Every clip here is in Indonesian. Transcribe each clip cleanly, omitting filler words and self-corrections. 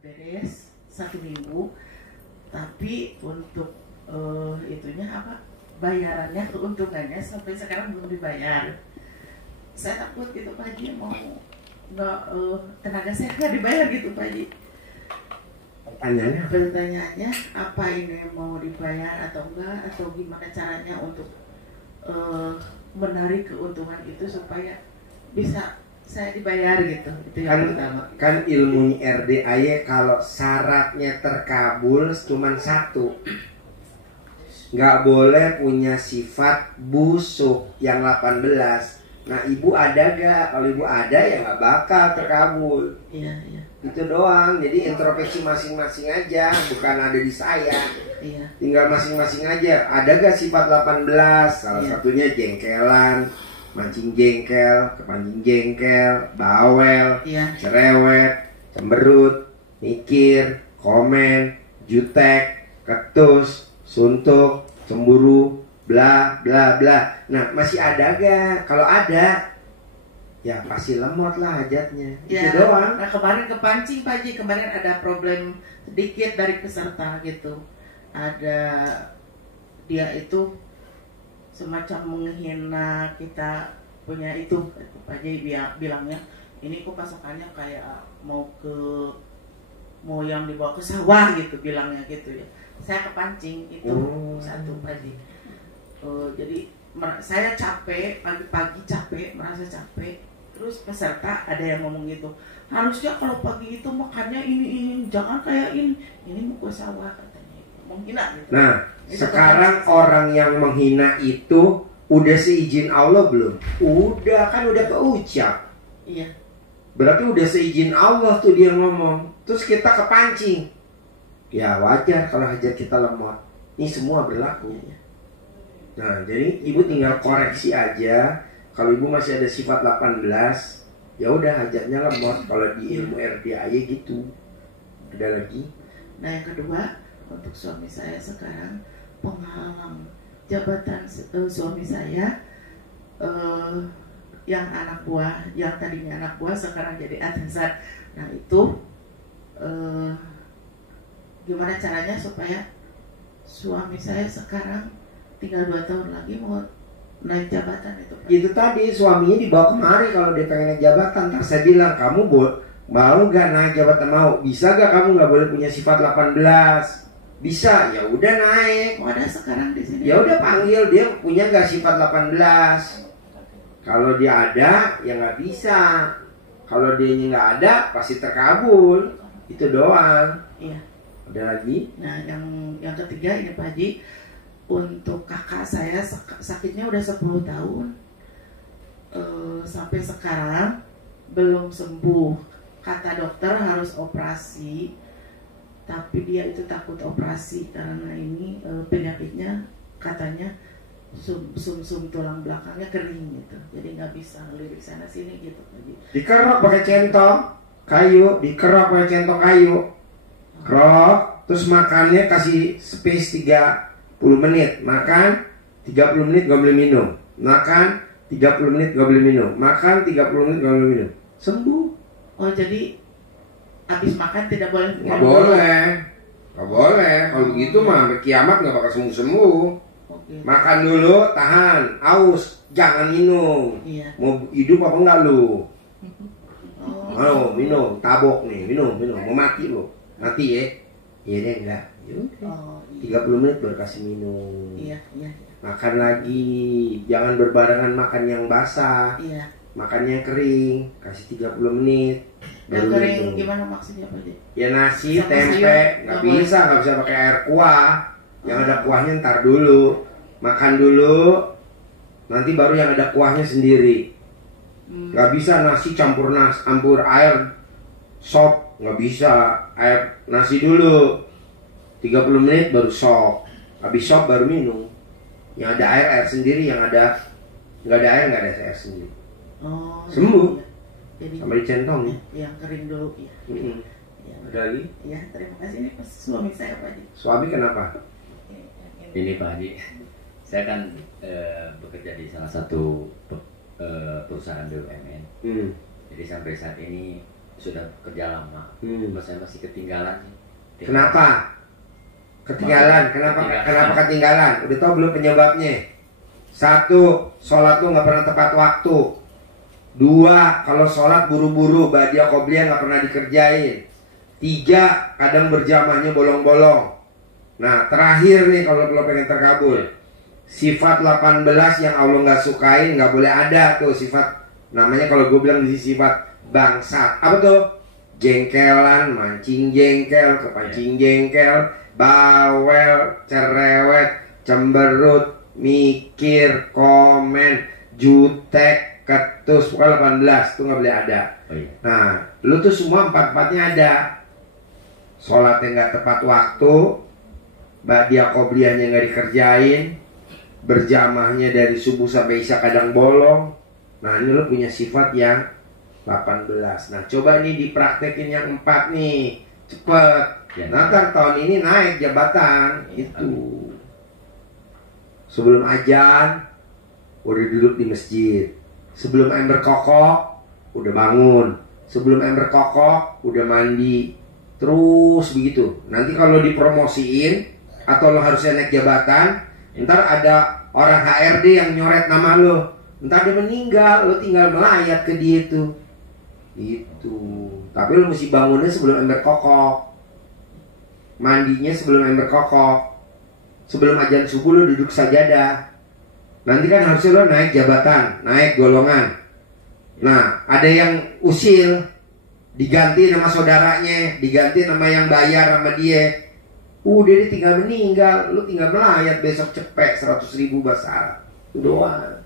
beres 1 minggu, tapi untuk itunya apa, bayarannya, keuntungannya sampai sekarang belum dibayar. Saya takut gitu Pak Haji, mau nggak tenaga saya nggak dibayar gitu Pak Haji. Pertanyaannya apa ini mau dibayar atau enggak, atau gimana caranya untuk menarik keuntungan itu supaya bisa saya dibayar gitu. Itu yang pertama. Kan ilmu RDAY kalau syaratnya terkabul cuma satu, nggak boleh punya sifat busuk yang 18. Nah ibu ada gak? Kalau ibu ada ya nggak bakal terkabul. Iya, iya. Itu doang. Jadi introspeksi masing-masing aja, bukan ada di saya. Iya. Tinggal masing-masing aja. Ada gak sifat 18? Salah satunya jengkelan, mancing jengkel, kepancing jengkel, bawel, cerewet, cemberut, mikir, komen, jutek, ketus, suntuk, cemburu, bla bla bla. Nah masih ada gak? Kalau ada, ya pasti lemot lah hajatnya. Ya, itu doang. Nah kemarin kepancing Pak Haji, kemarin ada problem sedikit dari peserta gitu. Ada dia itu semacam menghina kita punya itu, Pak Haji bilangnya ini kok pasokannya kayak mau yang dibawa ke sawah gitu, bilangnya gitu ya. Saya kepancing itu satu Pak Haji. Jadi saya capek, pagi-pagi capek, merasa capek. Terus peserta ada yang ngomong gitu, harusnya kalau pagi itu makannya ini, jangan kayak ini mau ke sawah katanya, menghina gitu. Nah itu sekarang orang yang menghina itu udah seizin Allah belum? Udah, kan udah keucap. Iya. Berarti udah seizin Allah tuh dia ngomong. Terus kita kepancing. Ya wajar kalau hajat kita lemot. Ini semua berlaku. Iya. Nah jadi ibu tinggal koreksi aja. Kalau ibu masih ada sifat 18, ya udah hajatnya lemot. Kalau di ilmu RDAY gitu. Ada lagi. Nah yang kedua, untuk suami saya sekarang, penghalang jabatan suami saya, yang anak buah, yang tadinya anak buah sekarang jadi atasan. Nah itu gimana caranya supaya suami saya sekarang tinggal 2 tahun lagi mau naik jabatan itu Pak? Itu tadi suaminya dibawa kemari kalau dia pengen naik jabatan. Ntar saya bilang, kamu mau gak naik jabatan? Mau. Bisa gak kamu gak boleh punya sifat 18? Bisa, ya udah naik. Oh, ada sekarang di sini. Ya udah panggil, dia punya gak sifat 18? Kalau dia ada, ya nggak bisa. Kalau dia nggak ada, pasti terkabul. Itu doang. Iya. Ada lagi? Nah, yang ketiga ini Pak Haji, untuk kakak saya sakitnya udah 10 tahun, sampai sekarang belum sembuh. Kata dokter harus operasi, tapi dia itu takut operasi karena ini penyakitnya katanya sum-sum tulang belakangnya kering gitu, jadi nggak bisa ngelirik sana sini gitu. Dikerok pakai centong kayu, dikerok pakai centong kayu, kerok, terus makannya kasih space 30 menit, makan 30 menit gak boleh minum, makan 30 menit gak boleh minum, makan 30 menit gak boleh minum, sembuh. Oh jadi habis makan tidak boleh minum? Gak boleh, gak boleh. Kalau begitu mah sampai kiamat gak bakal sembuh-sembuh. Makan dulu, tahan, aus, jangan minum. Iya. Mau hidup apa enggak lu? Mau minum, tabok nih, minum. Mau mati lu, mati ya? Iya deh enggak. Iya. 30 menit baru kasih minum. Iya. Makan lagi, jangan berbarengan makan yang basah. Iya. Makannya kering, kasih 30 menit. Yang kering minum. Gimana maksudnya Pak Haji? Ya nasi, sama tempe, nggak bisa pakai air kuah. Yang ada kuahnya ntar dulu. Makan dulu, nanti baru yang ada kuahnya sendiri. Gak bisa nasi campur air sop, gak bisa. Air nasi dulu 30 menit baru sop. Habis sop baru minum. Yang ada air sendiri, yang ada nggak ada air, nggak ada air sendiri. Sembuh. Jadi, sama dicentong. Yang kering dulu ya. Ada lagi? Ya, terima kasih. Ini suami saya Pak Haji. Suami kenapa? Ini Pak Haji, saya kan bekerja di salah satu perusahaan BUMN. Jadi sampai saat ini sudah kerja lama. Cuma saya masih ketinggalan sih. Kenapa? Ketinggalan. Kenapa ketinggalan? Udah tau belum penyebabnya? 1, sholat lu nggak pernah tepat waktu. 2, kalau sholat buru-buru, ba'diyah qobliyah nggak pernah dikerjain. 3, kadang berjamahnya bolong-bolong. Nah, terakhir nih kalau lo pengen terkabul, sifat 18 yang Allah nggak sukain nggak boleh ada tuh sifat. Namanya kalau gue bilang di sifat bangsat. Apa tuh? Jengkelan, mancing jengkel, kepancing jengkel, bawel, cerewet, cemberut, mikir, komen, jutek, ketus, pokoknya 18 itu nggak boleh ada. Nah, lu tuh semua 4-4-nya ada. Sholatnya nggak tepat waktu, ba'diyah qobliyahnya nggak dikerjain, berjamahnya dari subuh sampai isya kadang bolong. Nah, ini lu punya sifat yang 18. Nah, coba ini dipraktekin yang 4 nih, cepet. Nanti tahun ini naik jabatan itu. Sebelum azan udah duduk di masjid. Sebelum ember kokok udah bangun. Sebelum ember kokok udah mandi. Terus begitu. Nanti kalau dipromosiin atau lo harusnya naik jabatan, ntar ada orang HRD yang nyoret nama lo. Ntar dia meninggal, lo tinggal melayat ke dia itu. Itu. Tapi lo mesti bangunnya sebelum ember kokok. Mandinya sebelum ember kokok. Sebelum azan subuh lo duduk sajadah. Nanti kan harusnya lo naik jabatan, naik golongan. Nah, ada yang usil, diganti nama saudaranya, diganti nama yang bayar sama dia. Dia tinggal meninggal, lo tinggal melayat besok cepet 100.000 basar. Itu doang.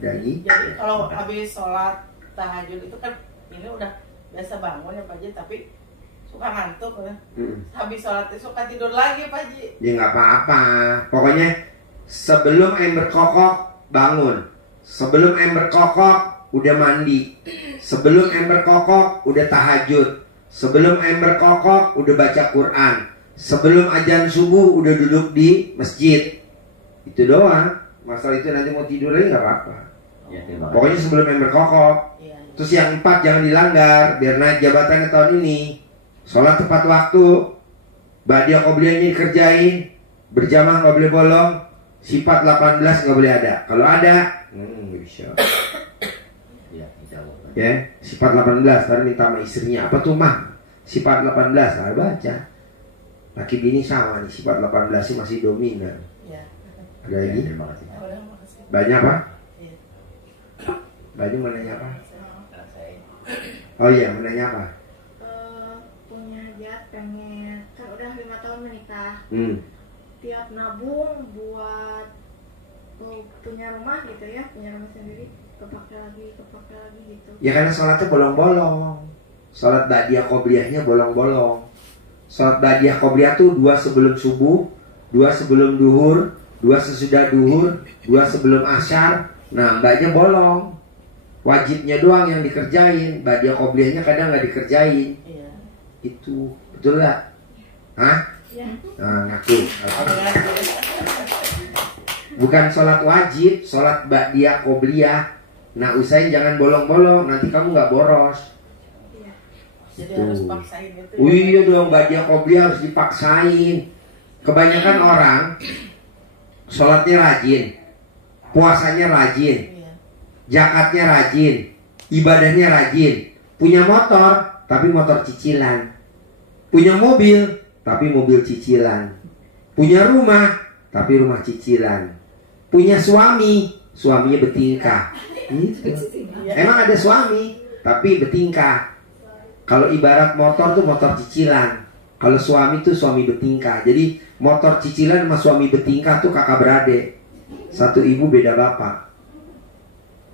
Jadi kalau habis sholat tahajud itu kan ini udah biasa bangun ya Pak Haji, tapi suka ngantuk ya. Habis sholat itu suka tidur lagi Pak Haji. Ya nggak apa-apa. Pokoknya sebelum ember kokok bangun. Sebelum ember kokok udah mandi. Sebelum ember kokok udah tahajud. Sebelum ember kokok udah baca Quran. Sebelum azan subuh udah duduk di masjid. Itu doang. Masalah itu nanti mau tidur aja nggak apa-apa. Ya, pokoknya sebelum ember kokok. Terus yang 4 jangan dilanggar biar naik jabatannya tahun ini. Sholat tepat waktu, ba'diyah qobliyahnya dikerjain, berjamaah nggak boleh bolong, sifat 18 nggak boleh ada. Kalau ada, bisa. Ya, sifat 18. Tadi minta sama istrinya, apa tuh mah? Sifat 18, lah baca. Laki bini sama nih, sifat 18 sih masih dominan. Ya. Ada lagi? Terima kasih. Banyak apa? Ya. Banyak mau nanya apa? Oh iya, mau nanya apa? Punya hajat pengen, kan udah 5 tahun menikah. Tiap nabung buat punya rumah gitu ya, punya rumah sendiri, kepake lagi gitu. Ya karena sholatnya bolong-bolong. Sholat ba'diyah qobliyahnya bolong-bolong. Sholat ba'diyah qobliyah tuh 2 sebelum subuh, 2 sebelum duhur, 2 sesudah duhur, 2 sebelum asyar. Nah, mbaknya bolong. Wajibnya doang yang dikerjain, ba'diyah qobliyahnya kadang nggak dikerjain. Iya. Itu betul nggak? Hah? Ya. Nah, ngaku. Bukan sholat wajib, sholat ba'diyah qobliyah. Nah, usahain jangan bolong-bolong, nanti kamu nggak boros. Iya. Jadi Tuh. harus paksain itu. Iya dong, ba'diyah qobliyah harus dipaksain. Kebanyakan orang sholatnya rajin, puasanya rajin, zakatnya rajin, ibadahnya rajin, punya motor tapi motor cicilan, punya mobil tapi mobil cicilan, punya rumah tapi rumah cicilan, punya suami, suaminya bertingkah. Gitu. Emang ada suami tapi bertingkah. Kalau ibarat motor tuh motor cicilan, kalau suami tuh suami bertingkah. Jadi motor cicilan sama suami bertingkah tuh kakak beradik, satu ibu beda bapak.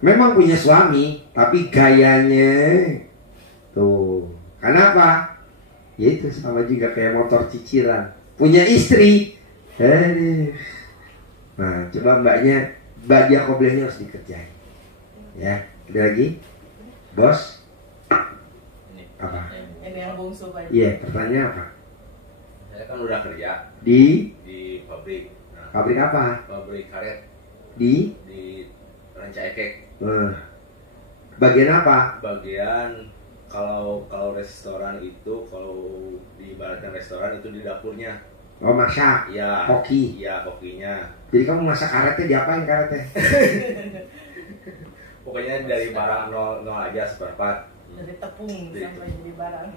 Memang punya suami, tapi gayanya tuh. Kenapa? Ya itu sama juga kayak motor cicilan. Punya istri. Nah, coba mbaknya, ba'diyah qobliyahnya harus dikerjain. Ya, ada lagi? Bos? Apa? Ini yang bungsu Pak. Iya, pertanyaan apa? Saya kan udah kerja Di di pabrik. Nah, pabrik apa? pabrik karet Di di Rancaekek. bagian apa? Bagian Kalau restoran itu, kalau diibaratkan restoran itu di dapurnya. Oh, masak. Iya. Koki. Iya, kokinya. Jadi kamu masak karetnya diapain karetnya? Pokoknya dari barang nol aja seperempat. Dari tepung sampai jadi barang.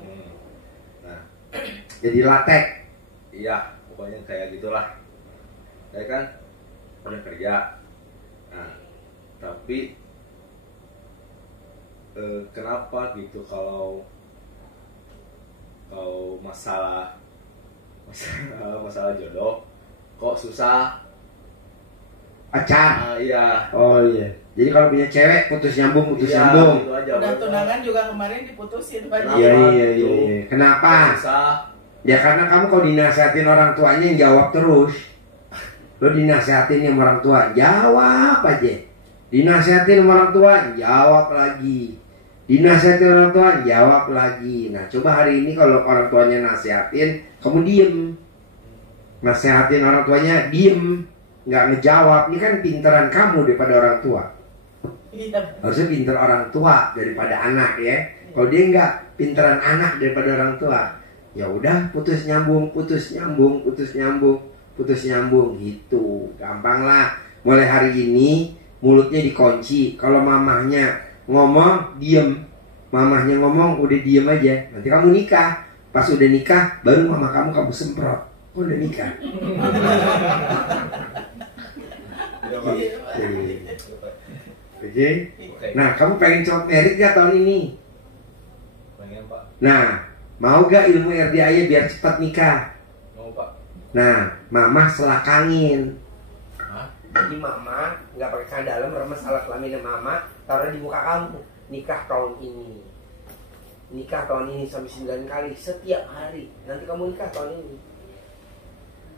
Nah, Jadi latek. iya, pokoknya kayak gitulah. Saya kan udah kerja. Nah, tapi kenapa gitu kalau masalah jodoh kok susah? Pacar. Iya. Oh iya. Jadi kalau punya cewek putus nyambung. Iya, gitu aja. Udah tunangan juga kemarin diputusin Pak Haji. Iya. Kenapa? Susah. Ya karena kamu kalau dinasihatin orang tuanya yang jawab terus. Lo dinasihatin sama orang tua, jawab aja. Dinasihatin sama orang tua, jawab lagi. Dinasihatin orang tua, jawab lagi. Nah coba hari ini kalau orang tuanya nasihatin, kamu diem. Nasihatin orang tuanya, diem. Nggak ngejawab. Ini kan pinteran kamu daripada orang tua. Harusnya pinter orang tua daripada anak ya. Kalau dia nggak, pinteran anak daripada orang tua. Ya udah, putus nyambung gitu. Gampang lah. Mulai hari ini mulutnya dikunci. Kalau mamahnya ngomong, diem. Mamahnya ngomong, udah diem aja. Nanti kamu nikah. Pas udah nikah, baru mama kamu semprot. Oh, udah nikah. Oke. Nah, kamu pengen coba merit gak tahun ini? Pengen, Pak. Nah, mau gak ilmu RDA biar cepat nikah? Mau, Pak. Nah, mama selakangin. Hah? Jadi mama nggak pakai celana dalam, remes alat kelamin mama, taruh di muka kamu. Nikah tahun ini. Nikah tahun ini sampai 9 kali setiap hari. Nanti kamu nikah tahun ini.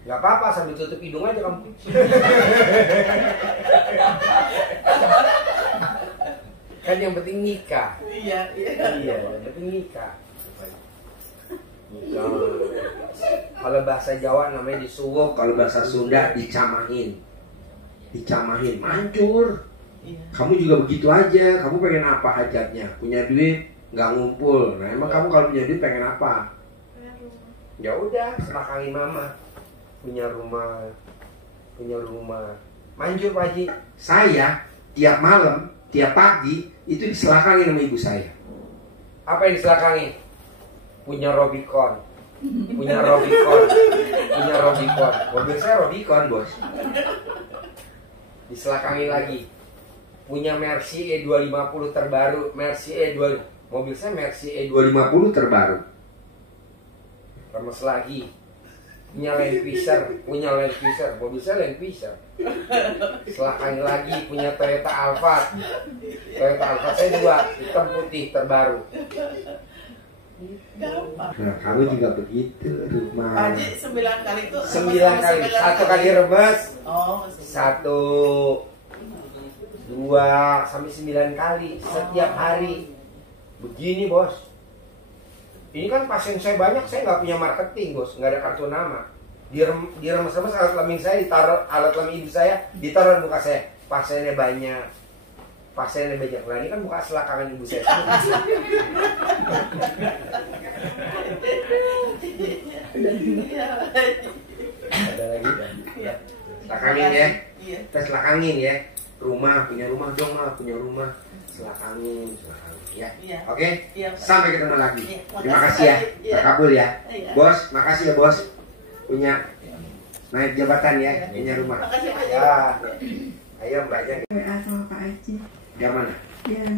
Gak apa-apa, sambil tutup hidung aja kamu. Kan yang penting nikah. Iya. Yang penting nikah. Kalau bahasa Jawa namanya disuwuk, kalau bahasa Sunda dicamahin. Dicamahin, mancur. Kamu juga begitu aja. Kamu pengen apa hajatnya? Punya duit, nggak ngumpul. Nah emang kamu kalau punya duit pengen apa? Ya udah, selakangin mama. Punya rumah, manjur Pak Haji. Saya tiap malam, tiap pagi itu diselakangin sama ibu saya. Apa yang diselakangin? Punya Robicon. Mobil saya Robicon, bos. Diselakangin lagi. Punya Mercy E250 terbaru. Mobil saya Mercy E250 terbaru. Remes lagi. Punya Land Cruiser, mobil saya Land Cruiser. Selakangin lagi, punya Toyota Alphard saya 2, hitam putih terbaru. Nah, kamu juga begitu rumah. Haji 9 kali itu 9 kali, 1 kali rebus. Oh, 1, 2 sampai 9 kali setiap hari. Begini, bos. Ini kan pasien saya banyak, saya nggak punya marketing, bos, nggak ada kartu nama. Diremes-remes alat kelamin saya, ditaruh alat kelamin ibu saya, ditaruh di muka saya. Pasiennya banyak. Nah ini kan muka selakangan ibu saya. Ada lagi kan? Selakangin ya. Kita selakangin ya. Punya rumah dong lah, selakangin ya. Oke? Sampai ketemu lagi. Terima kasih ya. Terkabul ya. Bos, makasih ya bos. Punya naik jabatan ya, punya rumah. Ya. Ayo mbaknya. WA sama Pak Haji. Yang mana? Yang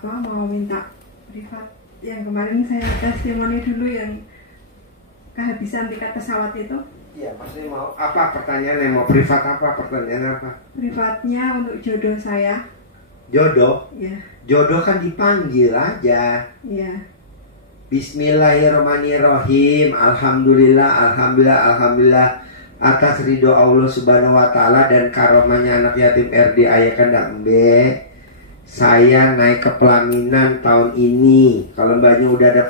mau minta privat. Yang kemarin saya testimoni dulu yang kehabisan tiket pesawat itu. Iya, maksudnya mau apa pertanyaannya? Mau privat apa? Pertanyaan apa? Privatnya untuk jodoh saya. Jodoh? Iya. Jodoh kan dipanggil aja. Iya. Bismillahirrahmanirrahim. Alhamdulillah atas ridho Allah Subhanahu wa taala dan karomahnya anak yatim RDA Kandang B. Saya naik ke pelaminan tahun ini. Kalau mbaknya udah ada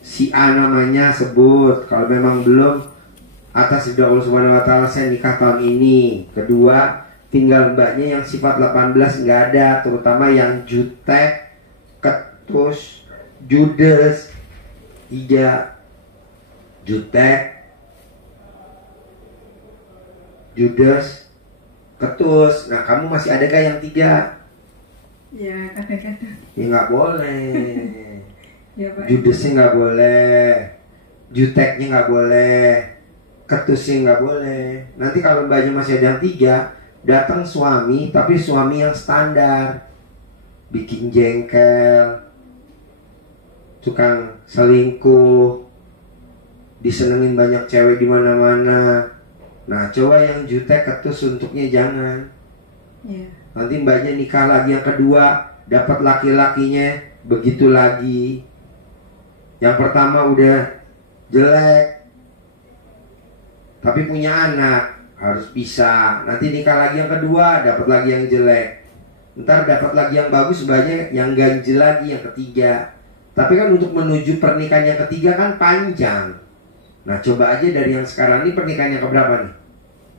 si A namanya sebut. Kalau memang belum, atas ridho Allah Subhanahu wa taala saya nikah tahun ini. Kedua, tinggal mbaknya yang sifat 18 nggak ada, terutama yang jutek, ketus, judes, 3, jutek, judes, ketus. Nah, kamu masih ada gak yang 3? Ya kadang-kadang. Ya nggak boleh. Ya Pak. Judesnya nggak boleh, juteknya nggak boleh, ketusnya nggak boleh. Nanti kalau mbaknya masih ada yang 3, datang suami, tapi suami yang standar, bikin jengkel, tukang selingkuh, disenengin banyak cewek di mana-mana. Nah, coba yang jutek, ketus, untuknya jangan. Ya. Nanti mbaknya nikah lagi yang kedua, dapat laki-lakinya begitu lagi. Yang pertama udah jelek, tapi punya anak, harus bisa. Nanti nikah lagi yang kedua, dapat lagi yang jelek. Ntar dapat lagi yang bagus, mbaknya yang ganjil lagi yang ketiga. Tapi kan untuk menuju pernikahan yang ketiga kan panjang. Nah, coba aja dari yang sekarang ini pernikahan yang keberapa nih?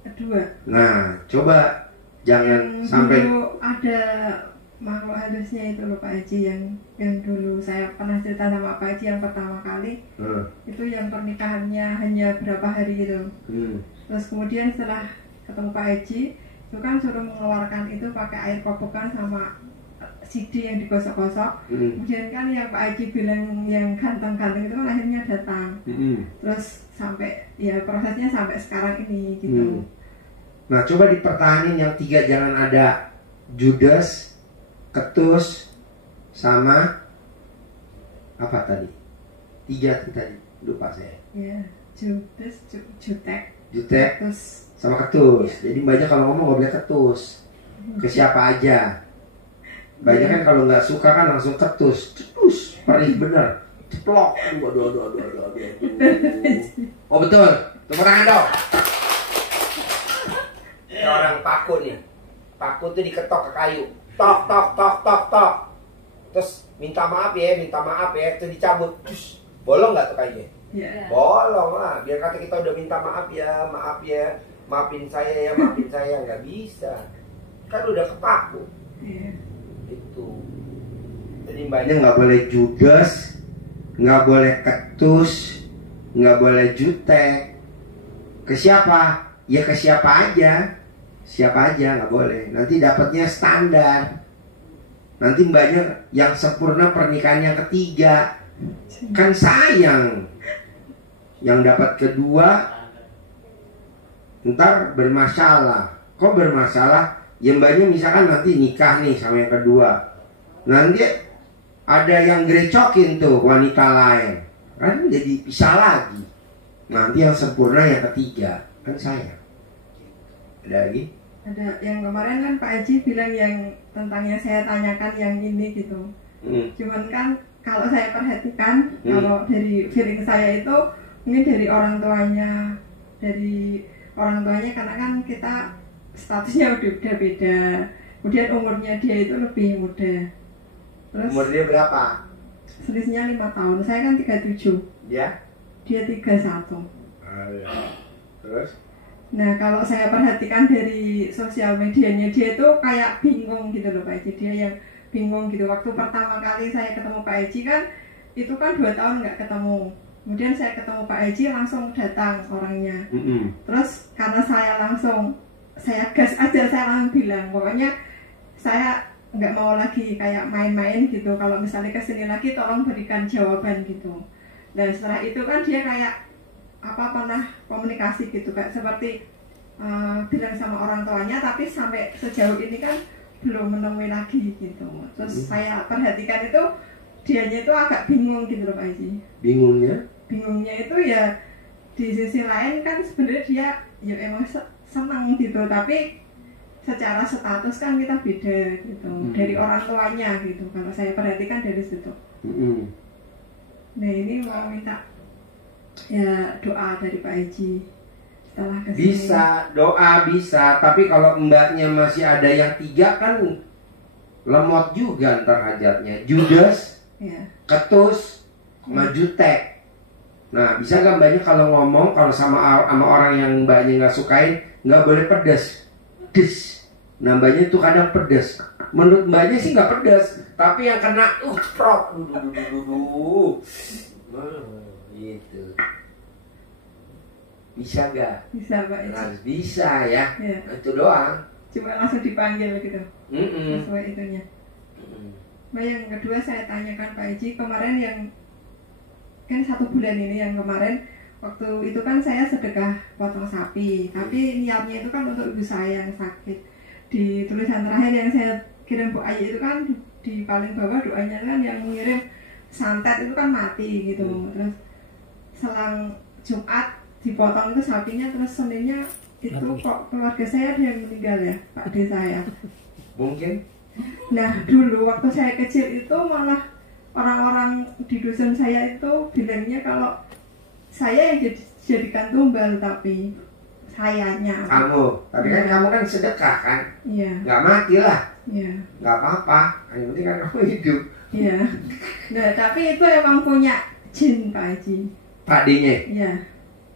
Kedua. Nah, coba jangan Yang sampai dulu ada makhluk halusnya itu loh Pak Haji, yang dulu saya pernah cerita sama Pak Haji yang pertama kali. Itu yang pernikahannya hanya berapa hari gitu. Terus kemudian setelah ketemu Pak Haji itu kan suruh mengeluarkan itu pakai air kobokan sama CD yang digosok-gosok. Kemudian kan yang Pak Haji bilang yang ganteng-ganteng itu kan akhirnya datang. Terus sampai ya prosesnya sampai sekarang ini gitu. Nah, coba dipertahanin yang 3, jangan ada judes, ketus, sama apa tadi? 3 tuh tadi, lupa saya. Ya, judes, jutek, Jutek, sama ketus. Jadi mbaknya kalau ngomong nggak boleh ketus. Ke siapa aja. Mbaknya kan kalau nggak suka kan langsung ketus, cetus, perih bener, ceplok. Aduh. Oh betul, tepuk tangan dong. Ini orang paku nih. Paku tuh diketok ke kayu. Tok. Terus minta maaf ya. Terus dicabut. Bolong nggak tuh kayunya? ya. Bolong lah. Biar kata kita udah minta maaf ya. Maafin saya. Nggak bisa. Kan udah kepaku. Ya. Itu. Jadi mbaknya nggak boleh judes, nggak boleh ketus, nggak boleh jutek. Ke siapa? Ya ke siapa aja. Siapa aja nggak boleh. Nanti dapatnya standar. Nanti mbaknya yang sempurna pernikahan yang ketiga. Kan sayang. Yang dapat kedua ntar bermasalah. Kok bermasalah? Ya mbaknya misalkan nanti nikah nih sama yang kedua. Nanti ada yang gerecokin tuh wanita lain. Kan jadi pisah lagi. Nanti yang sempurna yang ketiga. Kan sayang. Ada lagi? Ada yang kemarin kan Pak Haji bilang yang tentang yang saya tanyakan yang ini gitu. Cuman kan kalau saya perhatikan kalau dari feeling saya itu mungkin dari orang tuanya karena kan kita statusnya udah beda. Kemudian umurnya dia itu lebih muda. Terus Umur dia berapa? selisihnya 5 tahun. Saya kan 37. Ya? Dia 31. Ya. Terus? Nah kalau saya perhatikan dari sosial medianya dia itu kayak bingung gitu loh Pak Haji. Dia yang bingung gitu. Waktu pertama kali saya ketemu Pak Haji kan itu kan 2 tahun nggak ketemu. Kemudian saya ketemu Pak Haji langsung datang orangnya. Terus karena saya gas aja, saya langsung bilang pokoknya saya nggak mau lagi kayak main-main gitu. Kalau misalnya kesini lagi tolong berikan jawaban gitu. Dan setelah itu kan dia kayak pernah komunikasi gitu kayak seperti bilang sama orang tuanya, tapi sampai sejauh ini kan belum menemui lagi gitu. Terus saya perhatikan itu dianya itu agak bingung gitu loh Pak Haji. Bingungnya itu ya di sisi lain kan sebenarnya dia ya emang senang gitu, tapi secara status kan kita beda gitu dari orang tuanya gitu. Kalau saya perhatikan dari situ. Nah ini mau minta ya doa dari Pak Haji setelah kesini. Bisa, doa bisa. Tapi kalau mbaknya masih ada yang 3 kan lemot juga ntar hajatnya. Judes, ya. ketus, sama jutek. Nah bisa gak mbaknya kalau ngomong, kalau sama orang yang mbaknya gak sukain, gak boleh pedas. Nah mbaknya itu kadang pedas. menurut mbaknya sih nggak pedas, tapi yang kena prok, gitu. Bisa gak? Bisa Pak Eci. Harus bisa ya. Ya. Itu doang. Cuma langsung dipanggil gitu. Mm-mm. Sesuai itunya. Nah yang kedua saya tanyakan Pak Eci, kemarin yang kan 1 bulan ini yang kemarin waktu itu kan saya sedekah potong sapi, tapi niatnya itu kan untuk ibu saya yang sakit. Di tulisan terakhir yang saya kirim Bu Ayi itu kan di paling bawah doanya kan yang mengirim santet itu kan mati gitu. Terus selang Jumat dipotong itu sapinya, terus Seninnya itu kok keluarga saya ada yang meninggal ya Pak De saya. Mungkin. Nah dulu waktu saya kecil itu malah orang-orang di dusun saya itu bilangnya kalau saya yang jadikan tumbal, tapi sayanya. Tapi kan kamu kan sedekah kan? Iya. Nggak mati lah. Iya. Nggak apa-apa. Yang penting kan kamu hidup. Iya. Nah tapi itu emang punya jin Pak Haji. Pak D-nya? Iya.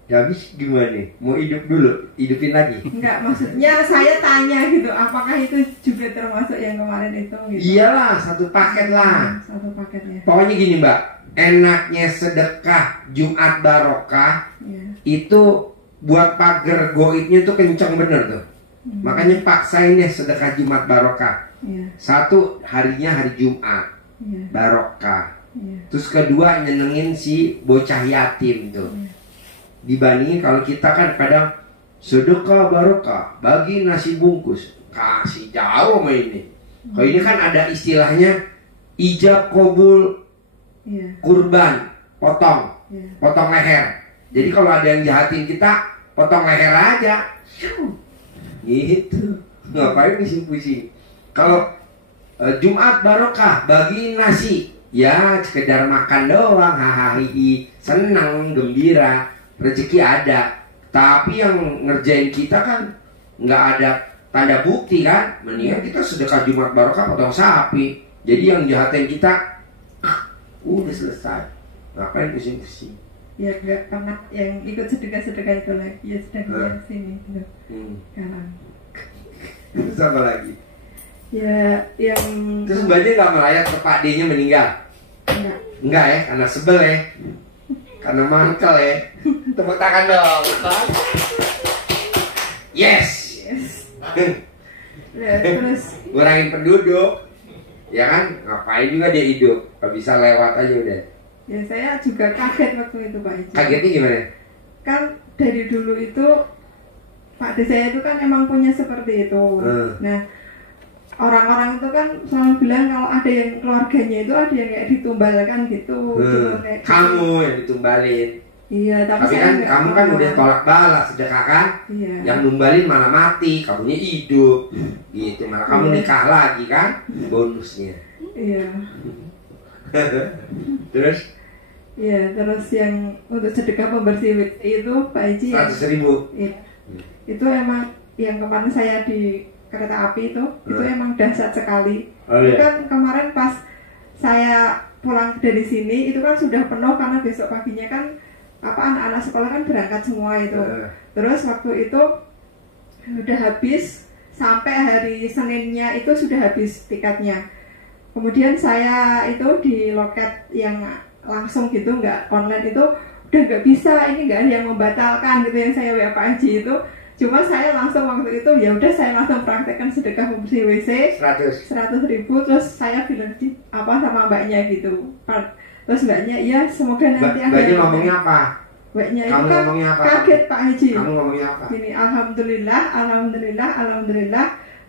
Ya habis gimana nih? Mau hidup dulu? Hidupin lagi? Enggak, maksudnya saya tanya gitu, apakah itu juga termasuk yang kemarin itu gitu? Iyalah, satu paket lah. Satu paket ya. Pokoknya gini Mbak, enaknya sedekah Jumat Barokah Iya. itu buat pagar goibnya tuh kencang bener tuh. Makanya paksain deh sedekah Jumat Barokah. Iya. Satu, harinya hari Jumat Iya. Barokah. Iya. Terus kedua, nyenengin si bocah yatim tuh. Dibandingin kalau kita kan kadang sedekah barokah bagi nasi bungkus, kasih jauh sama ini. Kalau ini kan ada istilahnya ijab kabul Iya. kurban, potong Iya. potong leher. Jadi kalau ada yang jahatin kita, potong leher aja. Gitu. Ngapain pusing-pusing. Kalau Jumat Barokah bagi nasi, ya sekedar makan doang, hahaha, senang, gembira, rezeki ada. Tapi yang ngerjain kita kan nggak ada tanda bukti kan. Mendingan kita sedekah Jumat Barokah potong sapi. Jadi yang jahatin kita udah selesai. Ngapain pusing-pusing? Ya enggak pernah yang ikut sedekah-sedekah itu lagi, ya sudah di sini gitu. Sekarang. Terus apa lagi? Ya yang Terus mbaknya nggak melayat ke Pak D-nya meninggal? enggak. Enggak ya, karena sebel ya. Karena mangkel ya. Tepuk tangan dong. Yes. Ya, terus Ngurangin penduduk. Ya kan, ngapain juga dia hidup. Gak bisa lewat aja udah. ya saya juga kaget waktu itu Pak Haji. Kagetnya gimana? Kan dari dulu itu Pak De saya itu kan emang punya seperti itu. Nah orang-orang itu kan selalu bilang kalau ada yang keluarganya itu ada yang kayak ditumbalkan gitu. Kayak Kamu yang ditumbalin. Iya, tapi kan nggak kamu kan tahu. udah tolak balas sedekah kan? Iya. Yang numbalin malah mati, kamunya hidup. Gitu, malah kamu Iya. nikah lagi kan? Bonusnya. Iya. Terus Iya, terus yang untuk sedekah pembersih itu Pak Haji 100.000. iya. Itu emang yang kemarin saya di kereta api itu emang dahsyat sekali. Oh, Itu iya. kan kemarin pas saya pulang dari sini itu kan sudah penuh karena besok paginya kan anak-anak sekolah kan berangkat semua itu. Terus waktu itu udah habis sampai hari Seninnya itu sudah habis tiketnya. Kemudian saya itu di loket yang langsung gitu, nggak online itu udah nggak bisa, ini nggak ada yang membatalkan gitu yang saya WA Pak Haji itu. Cuma saya langsung waktu itu ya udah saya langsung praktekkan sedekah pembersih WC 100.000. Terus saya bilang apa sama mbaknya gitu. Terus mbaknya ya semoga nanti ada. Mbaknya ngomongnya apa? Mbaknya itu Kamu kan ngomongnya apa? kaget Pak Haji. Kamu ngomongnya apa? Gini, alhamdulillah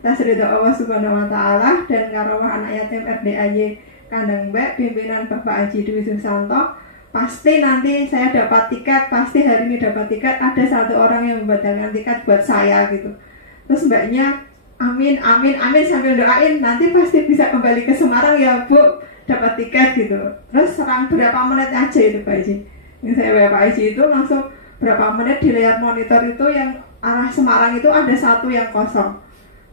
atas ridho Allah Subhanahu wa taala dan karomah anak yatim RDAY Kandang Mbak pimpinan Bapak Haji Dwi Susanto, pasti nanti saya dapat tiket, pasti hari ini dapat tiket, ada satu orang yang membatalkan tiket buat saya gitu. Terus mbaknya amin sambil doain nanti pasti bisa kembali ke Semarang ya Bu, dapat tiket gitu. Terus serang berapa menit aja itu Pak Haji. Yang saya Pak Haji itu langsung berapa menit di layar monitor itu yang arah Semarang itu ada satu yang kosong.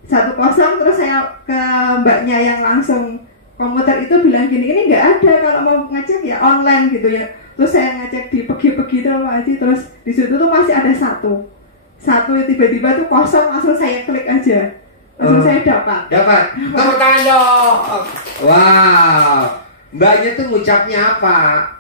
Terus saya ke mbaknya yang langsung komputer itu bilang gini, ini nggak ada, kalau mau ngecek ya online gitu ya. Terus saya ngecek di pergi-pergi itu Pak Haji, terus di situ tuh masih ada satu tiba-tiba tuh kosong, langsung saya klik aja, langsung saya dapat. Dapat. Tepuk tangan dong. Wow. Mbaknya tuh ngucapnya apa?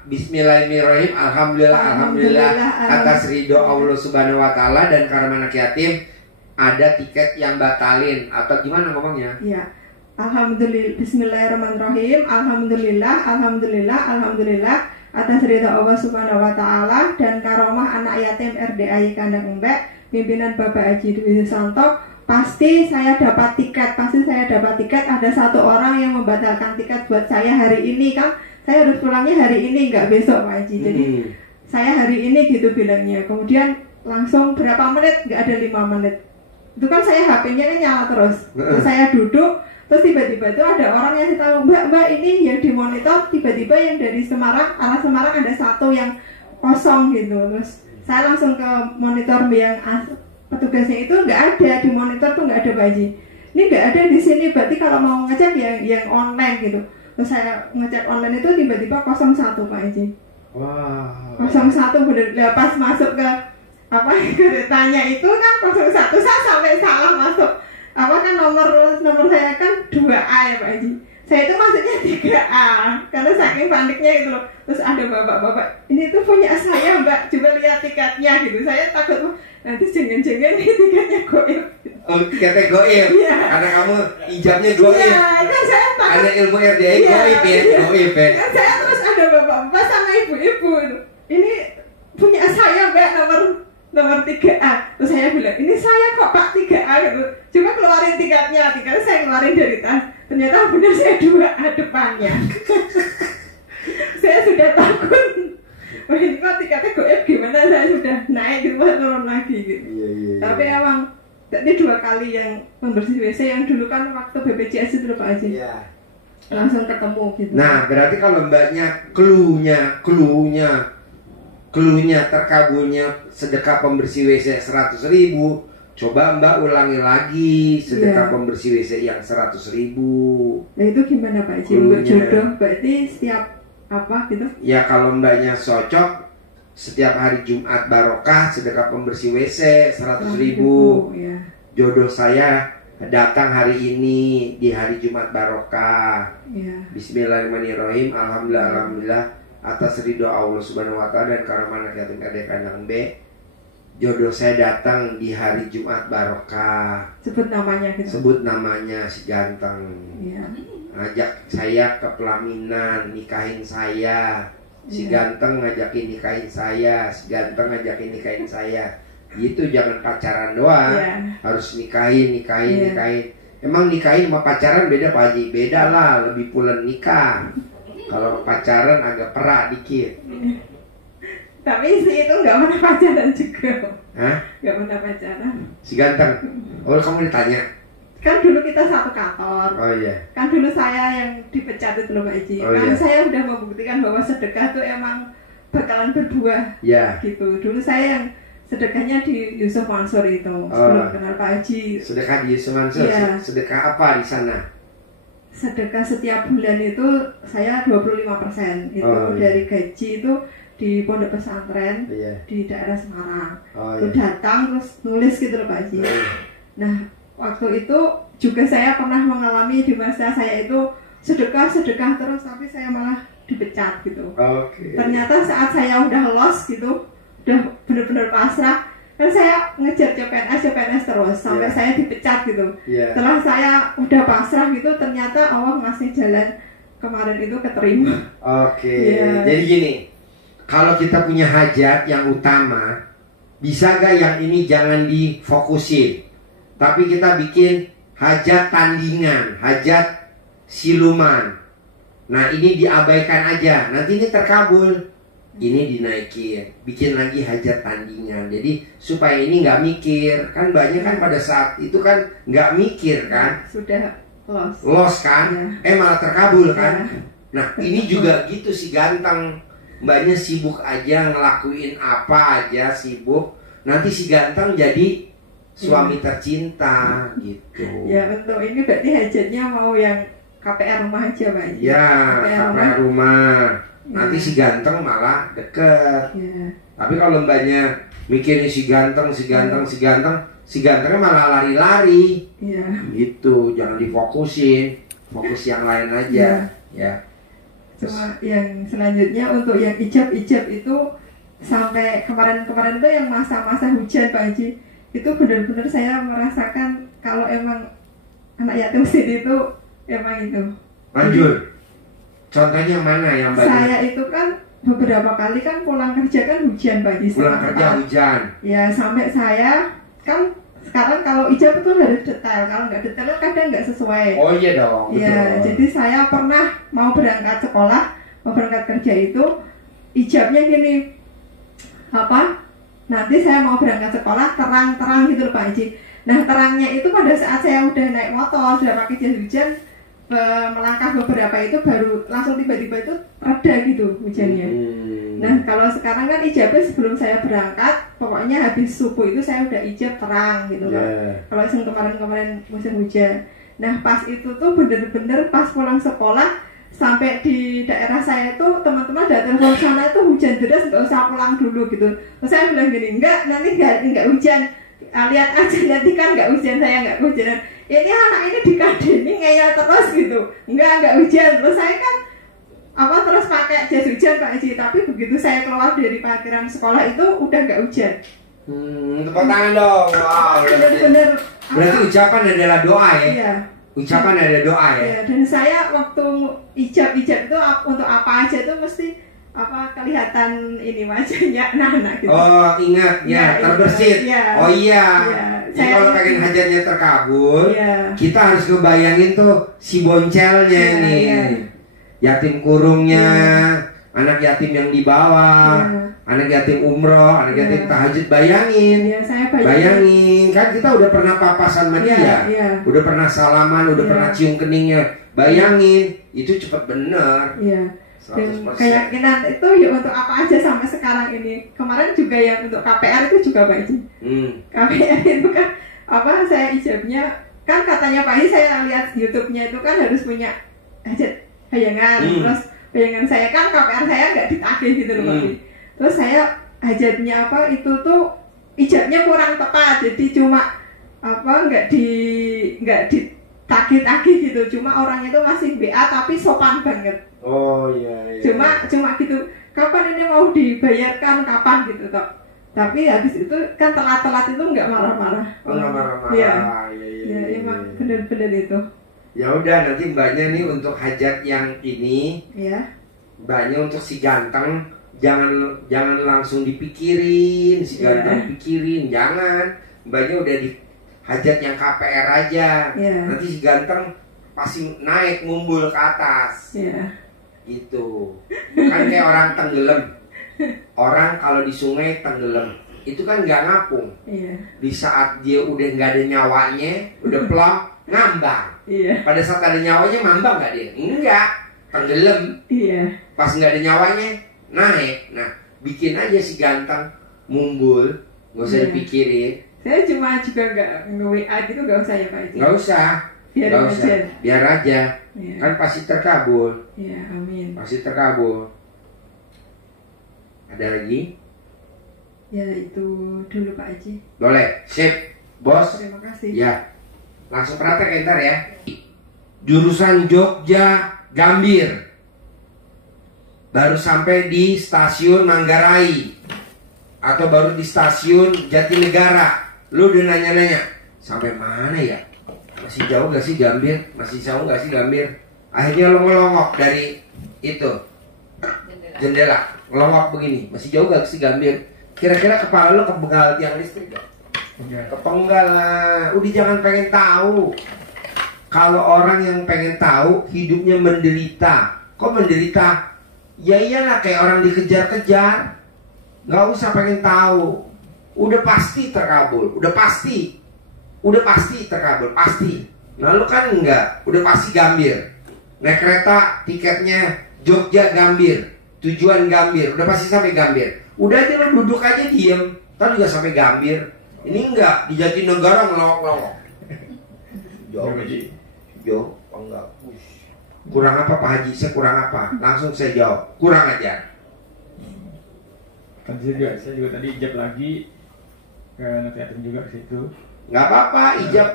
Bismillahirrahmanirrahim. Alhamdulillah atas ridho Allah Subhanahu wa taala dan karena anak yatim ada tiket yang batalin atau gimana ngomongnya? Iya. Alhamdulillah, Bismillahirrahmanirrahim. Alhamdulillah atas ridho Allah Subhanahu wa taala dan karomah anak yatim RDAI Kandang Embek, pimpinan Bapak Haji Dwi Susanto, pasti saya dapat tiket. Ada satu orang yang membatalkan tiket buat saya hari ini, kan saya harus pulangnya hari ini, nggak besok Pak Haji. Jadi saya hari ini gitu bilangnya. Kemudian langsung berapa menit, nggak ada 5 menit. Itu kan saya HP-nya kan nyala terus. Terus saya duduk, terus tiba-tiba itu ada orang yang tahu, Mbak ini yang dimonitor, tiba-tiba yang dari Semarang, arah Semarang ada satu yang kosong gitu. Terus saya langsung ke monitor yang petugasnya itu nggak ada, di monitor tuh nggak ada Pak Haji. Ini nggak ada di sini, berarti kalau mau ngecek yang online gitu. Terus saya ngecek online itu tiba-tiba 01 Pak Haji. Wow. 01 bener, pas masuk ke keretanya itu kan 01, saya sampai salah masuk. Kan nomor saya kan 2A ya Pak Haji. Saya itu masuknya 3A karena saking paniknya gitu loh. Terus ada bapak-bapak, ini tuh punya saya Mbak, coba lihat tiketnya gitu. Saya takut nanti jangan-jangan ini tiketnya goib. Oh, tiketnya goib. Iya. Karena kamu ijabnya goib. Iya, kan saya takut. Ada ilmu RDA goib ya, goib ya. Kan saya terus ada bapak-bapak sama ibu-ibu itu. Ini punya saya Mbak nomor 3A. Terus saya bilang, ini saya kok Pak 3A gitu. Coba keluarin tiketnya saya keluarin dari tas. Ternyata benar saya 2A depannya. Saya sudah takut. Wah ini kok tiketnya goib gimana, saya sudah naik di bawah turun lagi gitu. Iya. Tapi emang ini 2 kali yang pembersih WC yang dulu kan waktu BPJS itu Pak Haji. Iya. Langsung ketemu gitu. Nah, berarti kalau Mbaknya cluenya terkabulnya sedekah pembersih WC 100.000, coba Mbak ulangi lagi sedekah pembersih WC yang 100.000. Nah itu gimana Pak Haji? Untuk jodoh berarti setiap apa gitu? Ya kalau Mbaknya cocok setiap hari Jumat barokah sedekah pembersih WC 100.000. Ya. Jodoh saya datang hari ini di hari Jumat barokah. Ya. Bismillahirrahmanirrahim. Alhamdulillah atas ridho Allah Subhanahu wa taala dan karomah anak yatim RDAI Kandang B, jodoh saya datang di hari Jumat barokah. Sebut namanya gitu. Sebut namanya si ganteng. Ya. Ngajak saya ke pelaminan, nikahin saya. Si ganteng ngajakin nikahin saya, si ganteng ngajakin nikahin saya. Gitu, jangan pacaran doang. Harus nikahin. Emang nikahin sama pacaran beda Pak Haji? Beda lah, lebih pulen nikah. Kalau pacaran agak perak dikit. Tapi si itu nggak pernah pacaran juga. Hah? Nggak pernah pacaran. Si ganteng? Oh kamu ditanya? Kan dulu kita satu kantor. Oh iya. Kan dulu saya yang dipecat itu loh Pak Haji. Kan saya udah membuktikan bahwa sedekah itu emang bakalan berbuah. Iya. Gitu. Dulu saya yang sedekahnya di Yusuf Mansur itu. Sebelum kenal Pak Haji. Sedekah di Yusuf Mansur? Iya. Sedekah apa di sana? Sedekah setiap bulan itu saya 25% itu dari gaji itu di pondok pesantren di daerah Semarang. Itu datang terus nulis gitu loh Pak Haji. Nah waktu itu juga saya pernah mengalami di masa saya itu sedekah terus tapi saya malah dipecat gitu. Ternyata saat saya udah lost gitu, udah benar-benar pasrah, kan saya ngejar CPNS terus sampai saya dipecat gitu. Setelah saya udah pasrah gitu, ternyata Allah ngasih jalan kemarin itu keterima. Jadi gini, kalau kita punya hajat yang utama, bisa gak yang ini jangan difokusin, tapi kita bikin hajat tandingan, hajat siluman. Nah ini diabaikan aja, nanti ini terkabul. Ini dinaikin, bikin lagi hajat tandingan. Jadi supaya ini nggak mikir, kan banyak kan pada saat itu kan nggak mikir kan, sudah lost kan, malah terkabul kan. Nah ini juga gitu si ganteng, mbaknya sibuk aja ngelakuin apa aja sibuk, nanti si ganteng jadi suami tercinta gitu. Ya betul, ini berarti hajatnya mau yang KPR rumah aja Pak. Ya KPR rumah. Nanti si ganteng malah deket. Tapi kalau mbaknya mikirin si ganteng, si gantengnya malah lari-lari. Iya. Gitu, jangan difokusin, fokus yang lain aja. Ya. Cuma yang selanjutnya untuk yang ijab-ijab itu sampai kemarin-kemarin itu yang masa-masa hujan Pak Haji, itu benar-benar saya merasakan kalau emang anak yatim piatu itu emang itu. Lanjut. Contohnya mana yang banyak? Saya itu kan beberapa kali kan pulang kerja kan hujan Pak Haji. Pulang kerja hujan. Ya sampai saya kan sekarang kalau ijab itu harus detail, kalau nggak detail kadang nggak sesuai. Oh iya dong. Iya, jadi saya pernah mau berangkat sekolah, mau berangkat kerja itu ijabnya gini, nanti saya mau berangkat sekolah terang-terang gitu loh Pak Haji. Nah terangnya itu pada saat saya udah naik motor, sudah pakai jas hujan, melangkah beberapa itu baru langsung tiba-tiba itu reda gitu hujannya. Nah kalau sekarang kan ijabnya sebelum saya berangkat, pokoknya habis subuh itu saya udah ijab terang gitu kan. Kalau yang kemarin-kemarin musim hujan. Nah pas itu tuh bener-bener pas pulang sekolah sampai di daerah saya itu teman-teman datang ke sana itu hujan deras, nggak usah pulang dulu gitu. Terus saya bilang gini, enggak nanti nggak hujan, lihat aja nanti kan nggak hujan, saya nggak hujan. Ini anak ini dikadeni ngeyel terus gitu, enggak hujan. Terus saya kan terus pakai jas hujan Pak Haji, tapi begitu saya keluar dari parkiran sekolah itu udah nggak hujan. Tepuk tangan dong. Wow. Bener-bener. Berarti ucapan adalah doa ya? Iya. Ucapan ada doa ya? Iya, dan saya waktu ijab itu untuk apa aja itu mesti kelihatan ini wajahnya anak-anak gitu. Oh ingat ya, terbersit. Iya. Oh iya. Jadi Saya kalau pengen hajatnya terkabul, iya. kita harus ngebayangin tuh si boncelnya Iya, nih, iya. yatim kurungnya, anak yatim yang di bawah, anak yatim umroh, anak yatim tahajud. Bayangin, Iya, saya bayangin, kan kita udah pernah papasan sama dia, udah pernah salaman, udah pernah cium keningnya. Bayangin, itu cepet bener. Iya. Dan 100%. keyakinan itu ya untuk apa aja sampai sekarang ini. Kemarin juga yang untuk KPR itu juga Pak Haji. KPR itu kan saya ijabnya kan katanya Pak Haji, saya lihat YouTube-nya itu kan harus punya hajat bayangan. Terus bayangan saya kan KPR saya nggak ditagih gitu loh Pak Haji. Terus saya hajatnya itu tuh ijabnya kurang tepat, jadi cuma nggak ditagih-tagih gitu. Cuma orangnya itu masih BA tapi sopan banget. Oh iya. Cuma gitu. Kapan ini mau dibayarkan, kapan gitu toh. Tapi habis itu kan telat-telat itu nggak marah-marah. Nggak marah-marah. Iya. Iya. Emang bener-bener itu. Ya udah, nanti mbaknya nih untuk hajat yang ini, mbaknya untuk si ganteng jangan langsung dipikirin, si ganteng pikirin, jangan. Mbaknya udah di hajat yang KPR aja. Nanti si ganteng pasti naik mumbul ke atas. Gitu. Kan kayak orang tenggelam. Orang kalau di sungai tenggelam, itu kan nggak ngapung. Di saat dia udah nggak ada nyawanya, udah plong, ngambang. Pada saat ada nyawanya mambang nggak dia? Enggak, tenggelam. Pas nggak ada nyawanya naik. Nah, bikin aja si ganteng mumbul, nggak usah dipikirin. Saya cuma juga nggak nge-WA gitu, nggak usah ya Pak Haji? Nggak usah. Biar aja. Kan pasti terkabul. Iya, amin. Pasti terkabul. Ada lagi? Ya itu dulu Pak Haji. Boleh, sip, bos. Terima kasih. Ya, langsung praktek ntar ya. Jurusan Jogja Gambir, baru sampai di stasiun Manggarai atau baru di stasiun Jatinegara. Lu udah nanya-nanya, sampai mana ya? Masih jauh gak sih Gambir? Masih jauh gak sih Gambir? Akhirnya lo ngelongok dari itu jendela, ngelongok begini. Masih jauh gak sih Gambir? Kira-kira kepala lo kepenggal tiang listrik gak? Kepenggal lah. Udah jangan pengen tahu. Kalau orang yang pengen tahu hidupnya menderita. Kok menderita? Ya iyalah, kayak orang dikejar-kejar. Gak usah pengen tahu. Udah pasti terkabul. Udah pasti terkabul, pasti. Nah lu kan enggak, udah pasti Gambir. Naik kereta, tiketnya Jogja Gambir, tujuan Gambir, udah pasti sampai Gambir. Udah aja lu duduk aja diem, ntar juga sampai Gambir. Ini enggak, di Jatinegara ngelongok-ngelongok. Jauh, enggak. Kurang apa Pak Haji? Saya kurang apa? Langsung saya jawab, kurang aja. Kan saya juga tadi ijab lagi ke anak yatim juga ke situ. Nggak apa-apa, ijab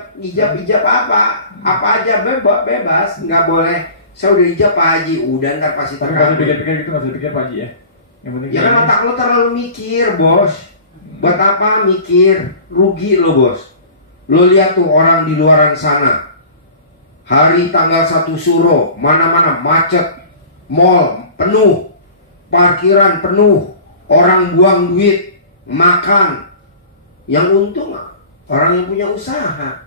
apa aja bebas, nggak boleh. Saya udah ijab Pak Haji, udah ntar pasti Tapi nggak usah pikir-pikir gitu, nggak usah pikir Pak Haji ya. Yang penting Ya kan otak lo terlalu mikir, bos. Buat apa mikir? Rugi lo, bos. Lo lihat tuh orang di luaran sana. Hari tanggal 1 Suro, mana-mana macet, mall penuh, parkiran penuh, orang buang duit, makan. Yang untung orang yang punya usaha.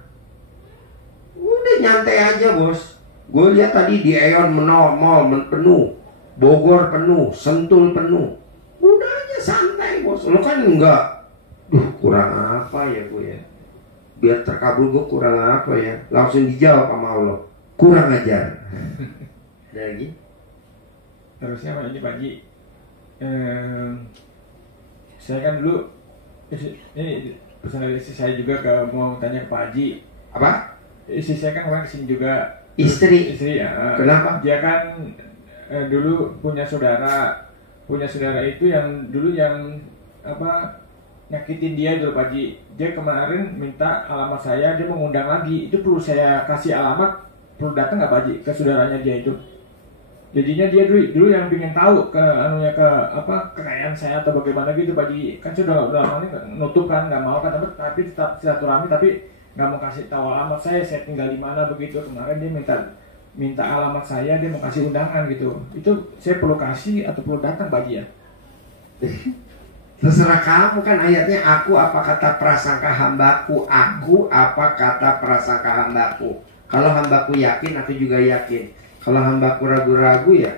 Udah nyantai aja, bos. Gue lihat tadi di Aeon mall penuh, Bogor penuh, Sentul penuh. Udah aja santai, bos. Lo kan enggak. Kurang apa ya gue ya? Biar terkabul gue kurang apa ya? Langsung dijawab sama Allah. Kurang ajar. Ada lagi? Terusnya Pak Haji, saya kan dulu ini pesan dari istri saya juga mau tanya ke Pak Haji. Apa? Istri saya kan kemarin kesini juga. Istri ya. Kenapa? Dia kan dulu punya saudara itu yang dulu yang nyakitin dia dulu Pak Haji. Dia kemarin minta alamat saya, dia mengundang lagi. Itu perlu saya kasih alamat, perlu datang nggak Pak Haji ke saudaranya dia itu? Jadinya dia dulu yang ingin tahu kekayaan saya atau bagaimana gitu Pak Haji. Kan sudah lama ini nutup kan, nggak mau kan, tapi tetap silaturahmi, tapi nggak mau kasih tahu alamat saya tinggal di mana begitu. Kemarin dia minta alamat saya, dia mau kasih undangan gitu. Itu saya perlu kasih atau perlu datang Pak Haji ya? Terserah kamu, kan ayatnya aku apa kata prasangka hambaku, aku apa kata prasangka hambaku. Kalau hambaku yakin, aku juga yakin. Kalau hambaku ragu-ragu ya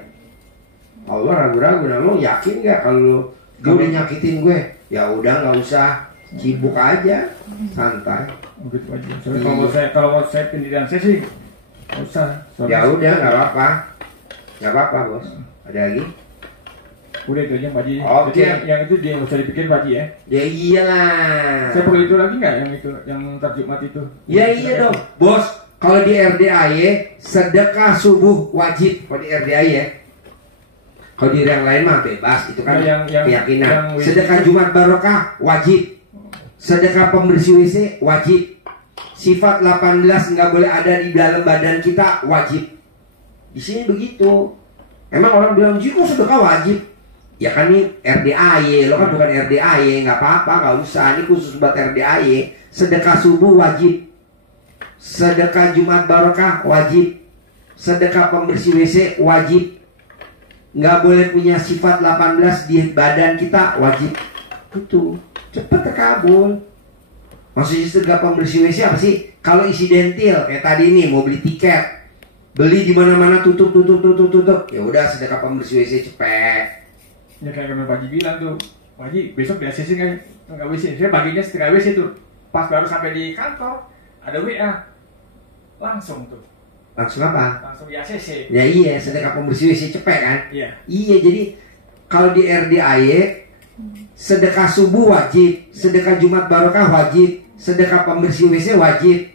Allah ragu-ragu. Nah, lo yakin gak kalau gue udah nyakitin gue? Ya udah, nggak usah, sibuk aja, santai. Begitu aja. Soalnya kalau mau saya pendidikan saya sih nggak usah. Ya udah, nggak apa-apa bos. Ada lagi? Udah itu aja Pak Haji. Oke. Yang itu dia nggak usah dipikir Pak Haji ya. Ya iyalah. Saya perlu itu lagi nggak yang terjumat itu? Ya iya dong, bos. Kalau di RDAY sedekah subuh wajib. Kalau di RDAY, kalau di yang lain mah bebas, itu kan keyakinan. Sedekah Jumat Barokah wajib. Sedekah pembersih WC wajib. Sifat 18 nggak boleh ada di dalam badan kita, wajib. Di sini begitu. Emang orang bilang jika sedekah wajib. Ya kan ini RDAY, lo kan bukan RDAY, nggak apa-apa, nggak usah. Ini khusus buat RDAY. Sedekah subuh wajib. Sedekah Jumat Barokah wajib. Sedekah pembersih WC wajib. Nggak boleh punya sifat 18 di badan kita, wajib. Itu cepet terkabul. Maksudnya sedekah pembersih WC apa sih? Kalau isi dentil kayak tadi ini mau beli tiket, beli di mana-mana tutup. Ya udah sedekah pembersih WC cepet. Ya kayak Pak Haji bilang tuh, Pak Haji besok di ACC nggak WC. Saya baginya setrika WC tuh. Pas baru sampai di kantor ada WA. Langsung tuh. Langsung apa? Langsung di ACC. Ya iya, sedekah pembersih WC cepet kan? Iya. Iya, jadi kalau di RDAY sedekah subuh wajib, sedekah Jumat Barokah wajib, sedekah pembersih WC wajib.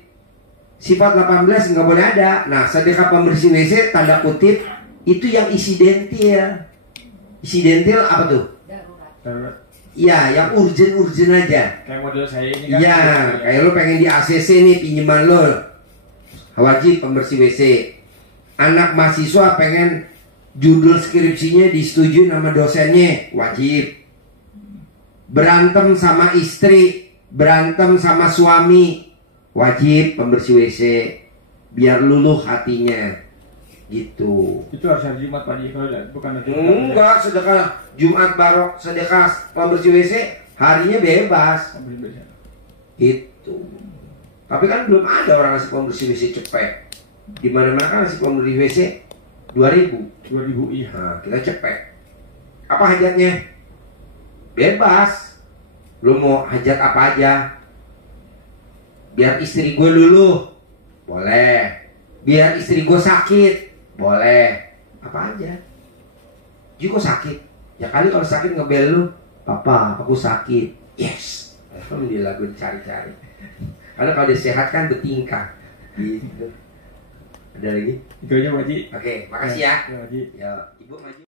Sifat 18 nggak boleh ada. Nah, sedekah pembersih WC tanda kutip itu yang isi dentil. Isi dentil apa tuh? Darurat. Iya, yang urgent aja. Kayak model saya ini kan. Iya, kayak lo pengen di ACC nih pinjaman lo, wajib pembersih WC. Anak mahasiswa pengen judul skripsinya disetujui sama dosennya, wajib. Berantem sama istri, berantem sama suami, wajib pembersih WC. Biar luluh hatinya. Gitu. Itu harus hari Jumat Pak Haji, kalau bukan hari Jumat. Enggak, sedekah Jumat Barok, sedekah pembersih WC harinya bebas. Itu. Tapi kan belum ada orang ngasih pembersih WC cepet. Di mana-mana kan ngasih pembersih WC 2000. 2000 iya. Nah, kita cepet. Apa hajatnya? Bebas. Lu mau hajat apa aja? Biar istri gue dulu, boleh. Biar istri gue sakit, boleh. Apa aja. Jika sakit, ya kali kalau sakit ngebel lu, papa aku sakit, yes. Kamu di lagu cari-cari. Karena kalau dia sehat kan bertingkah. Gitu. Ada lagi? Itu aja Pak Haji. Oke, makasih ya. Ya, Pak Haji. Ya, Ibu maju.